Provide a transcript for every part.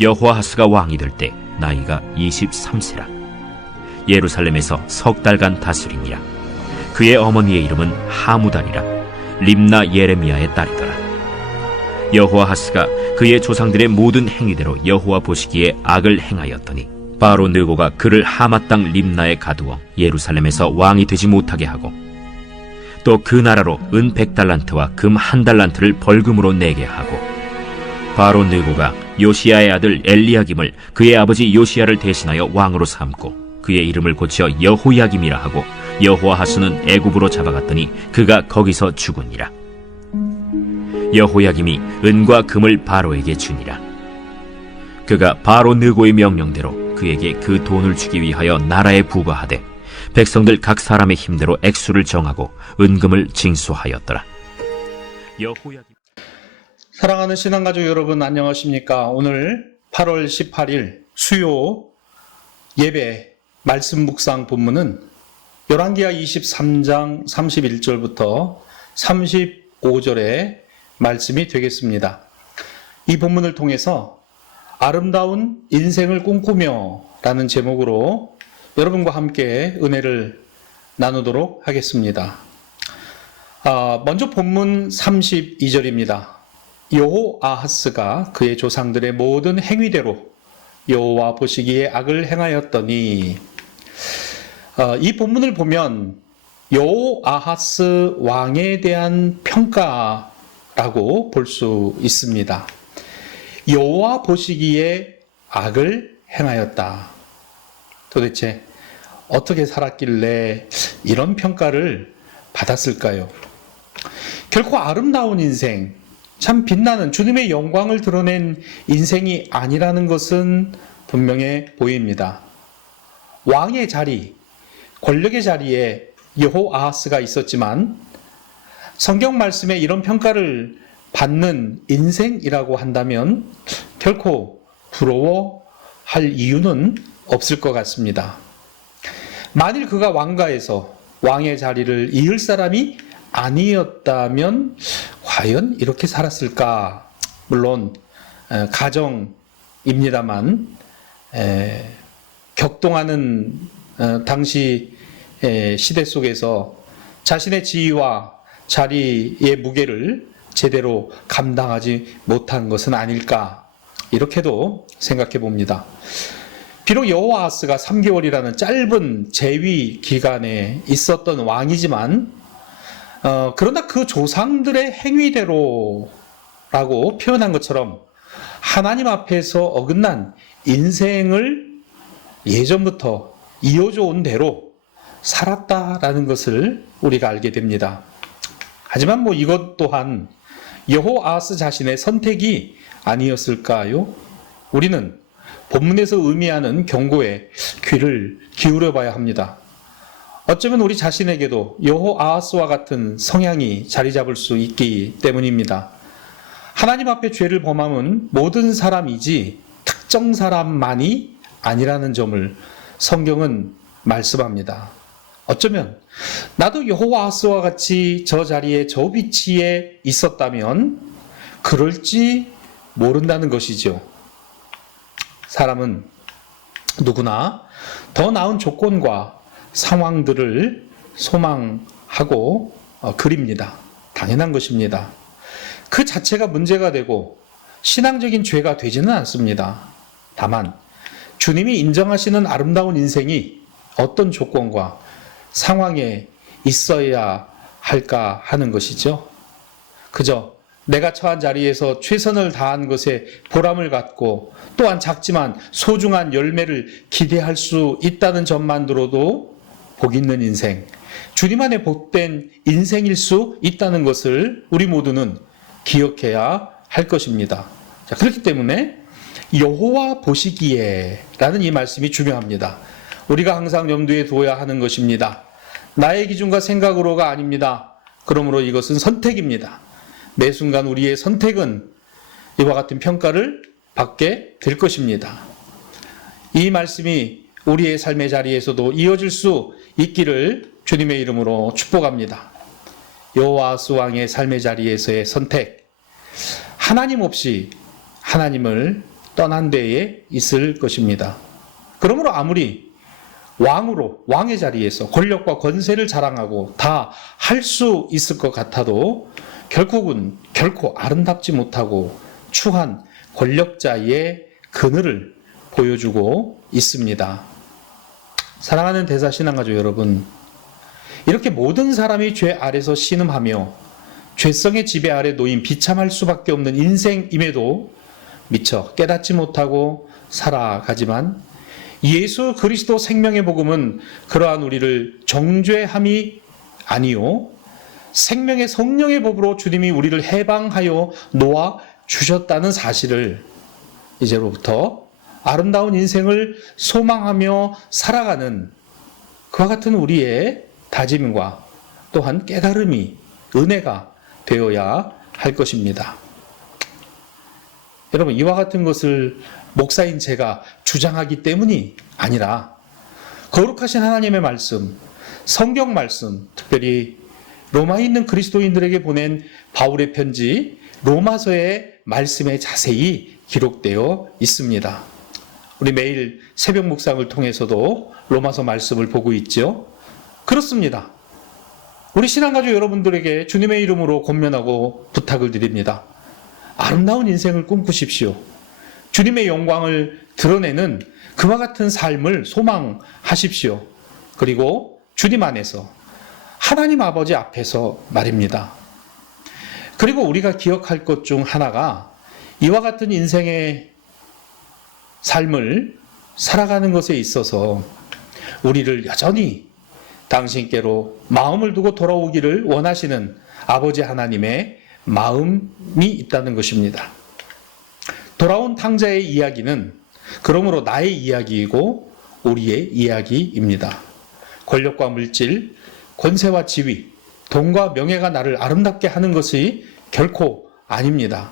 여호아하스가 왕이 될 때 나이가 23세라. 예루살렘에서 석 달간 다스리니라. 그의 어머니의 이름은 하무달이라. 림나 예레미야의 딸이더라. 여호아하스가 그의 조상들의 모든 행위대로 여호와 보시기에 악을 행하였더니 바로 느고가 그를 하맛 땅 림나에 가두어 예루살렘에서 왕이 되지 못하게 하고, 또 그 나라로 은 100달란트와 금 1달란트를 벌금으로 내게 하고, 바로 느고가 요시야의 아들 엘리야김을 그의 아버지 요시야를 대신하여 왕으로 삼고 그의 이름을 고쳐 여호야김이라 하고, 여호아하스는 애굽으로 잡아갔더니 그가 거기서 죽으니라. 여호야김이 은과 금을 바로에게 주니라. 그가 바로 느고의 명령대로 그에게 그 돈을 주기 위하여 나라에 부과하되 백성들 각 사람의 힘대로 액수를 정하고 은금을 징수하였더라. 사랑하는 신앙가족 여러분, 안녕하십니까? 오늘 8월 18일 수요 예배 말씀 묵상 본문은 열왕기하 23장 31절부터 35절의 말씀이 되겠습니다. 이 본문을 통해서 아름다운 인생을 꿈꾸며 라는 제목으로 여러분과 함께 은혜를 나누도록 하겠습니다. 먼저 본문 32절입니다. 여호아하스가 그의 조상들의 모든 행위대로 여호와 보시기에 악을 행하였더니, 이 본문을 보면 여호아하스 왕에 대한 평가라고 볼 수 있습니다. 여호와 보시기에 악을 행하였다. 도대체 어떻게 살았길래 이런 평가를 받았을까요? 결코 아름다운 인생, 참 빛나는 주님의 영광을 드러낸 인생이 아니라는 것은 분명해 보입니다. 왕의 자리, 권력의 자리에 여호아하스가 있었지만 성경 말씀에 이런 평가를 받는 인생이라고 한다면 결코 부러워할 이유는 없을 것 같습니다. 만일 그가 왕가에서 왕의 자리를 이을 사람이 아니었다면 과연 이렇게 살았을까? 물론 가정입니다만 격동하는 당시 시대 속에서 자신의 지위와 자리의 무게를 제대로 감당하지 못한 것은 아닐까, 이렇게도 생각해 봅니다. 비록 여호아하스가 3개월이라는 짧은 재위 기간에 있었던 왕이지만 그러나 그 조상들의 행위대로라고 표현한 것처럼 하나님 앞에서 어긋난 인생을 예전부터 이어져 온 대로 살았다라는 것을 우리가 알게 됩니다. 하지만 이것 또한 여호아하스 자신의 선택이 아니었을까요? 우리는 본문에서 의미하는 경고에 귀를 기울여 봐야 합니다. 어쩌면 우리 자신에게도 여호아하스와 같은 성향이 자리 잡을 수 있기 때문입니다. 하나님 앞에 죄를 범함은 모든 사람이지 특정 사람만이 아니라는 점을 성경은 말씀합니다. 어쩌면 나도 여호아하스와 같이 저 자리에 저 위치에 있었다면 그럴지 모른다는 것이죠. 사람은 누구나 더 나은 조건과 상황들을 소망하고 그립니다. 당연한 것입니다. 그 자체가 문제가 되고 신앙적인 죄가 되지는 않습니다. 다만 주님이 인정하시는 아름다운 인생이 어떤 조건과 상황에 있어야 할까 하는 것이죠. 그저 내가 처한 자리에서 최선을 다한 것에 보람을 갖고 또한 작지만 소중한 열매를 기대할 수 있다는 점만으로도 복 있는 인생, 주님 안에 복된 인생일 수 있다는 것을 우리 모두는 기억해야 할 것입니다. 자, 그렇기 때문에 여호와 보시기에 라는 이 말씀이 중요합니다. 우리가 항상 염두에 두어야 하는 것입니다. 나의 기준과 생각으로가 아닙니다. 그러므로 이것은 선택입니다. 매 순간 우리의 선택은 이와 같은 평가를 받게 될 것입니다. 이 말씀이 우리의 삶의 자리에서도 이어질 수 있기를 주님의 이름으로 축복합니다. 여호아하스 왕의 삶의 자리에서의 선택, 하나님 없이 하나님을 떠난 데에 있을 것입니다. 그러므로 아무리 왕의 자리에서 권력과 권세를 자랑하고 다 할 수 있을 것 같아도 결코 아름답지 못하고 추한 권력자의 그늘을 보여주고 있습니다. 사랑하는 대사신앙가족 여러분, 이렇게 모든 사람이 죄 아래서 신음하며 죄성의 지배 아래 놓인 비참할 수밖에 없는 인생임에도 미처 깨닫지 못하고 살아가지만 예수 그리스도 생명의 복음은 그러한 우리를 정죄함이 아니요 생명의 성령의 법으로 주님이 우리를 해방하여 놓아 주셨다는 사실을 이제로부터 아름다운 인생을 소망하며 살아가는 그와 같은 우리의 다짐과 또한 깨달음이 은혜가 되어야 할 것입니다. 여러분, 이와 같은 것을 목사인 제가 주장하기 때문이 아니라 거룩하신 하나님의 말씀, 성경 말씀, 특별히 로마에 있는 그리스도인들에게 보낸 바울의 편지 로마서의 말씀에 자세히 기록되어 있습니다. 우리 매일 새벽 묵상을 통해서도 로마서 말씀을 보고 있죠. 그렇습니다. 우리 신앙가족 여러분들에게 주님의 이름으로 권면하고 부탁을 드립니다. 아름다운 인생을 꿈꾸십시오. 주님의 영광을 드러내는 그와 같은 삶을 소망하십시오. 그리고 주님 안에서 하나님 아버지 앞에서 말입니다. 그리고 우리가 기억할 것 중 하나가 이와 같은 인생의 삶을 살아가는 것에 있어서 우리를 여전히 당신께로 마음을 두고 돌아오기를 원하시는 아버지 하나님의 마음이 있다는 것입니다. 돌아온 탕자의 이야기는 그러므로 나의 이야기이고 우리의 이야기입니다. 권력과 물질, 권세와 지위, 돈과 명예가 나를 아름답게 하는 것이 결코 아닙니다.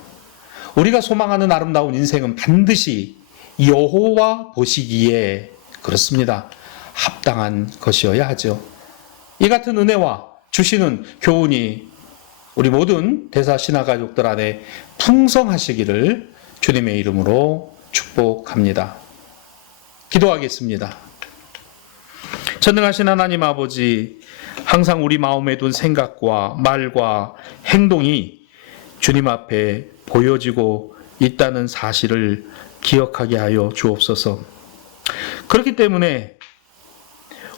우리가 소망하는 아름다운 인생은 반드시 여호와 보시기에 그렇습니다. 합당한 것이어야 하죠. 이 같은 은혜와 주시는 교훈이 우리 모든 대사 신화 가족들 안에 풍성하시기를 주님의 이름으로 축복합니다. 기도하겠습니다. 전능하신 하나님 아버지, 항상 우리 마음에 둔 생각과 말과 행동이 주님 앞에 보여지고 있다는 사실을 기억하게 하여 주옵소서. 그렇기 때문에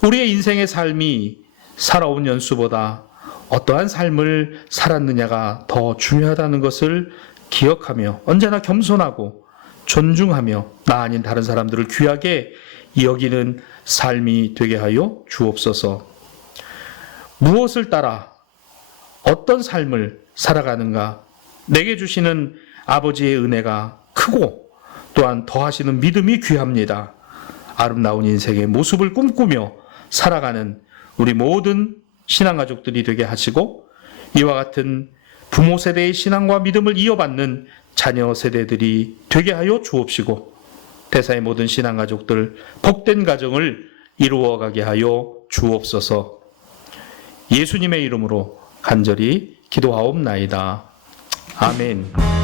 우리의 인생의 삶이 살아온 연수보다 어떠한 삶을 살았느냐가 더 중요하다는 것을 기억하며 언제나 겸손하고 존중하며 나 아닌 다른 사람들을 귀하게 여기는 삶이 되게 하여 주옵소서. 무엇을 따라 어떤 삶을 살아가는가, 내게 주시는 아버지의 은혜가 크고 또한 더하시는 믿음이 귀합니다. 아름다운 인생의 모습을 꿈꾸며 살아가는 우리 모든 신앙가족들이 되게 하시고 이와 같은 부모 세대의 신앙과 믿음을 이어받는 자녀 세대들이 되게 하여 주옵시고 대사의 모든 신앙가족들 복된 가정을 이루어가게 하여 주옵소서. 예수님의 이름으로 간절히 기도하옵나이다. 아멘.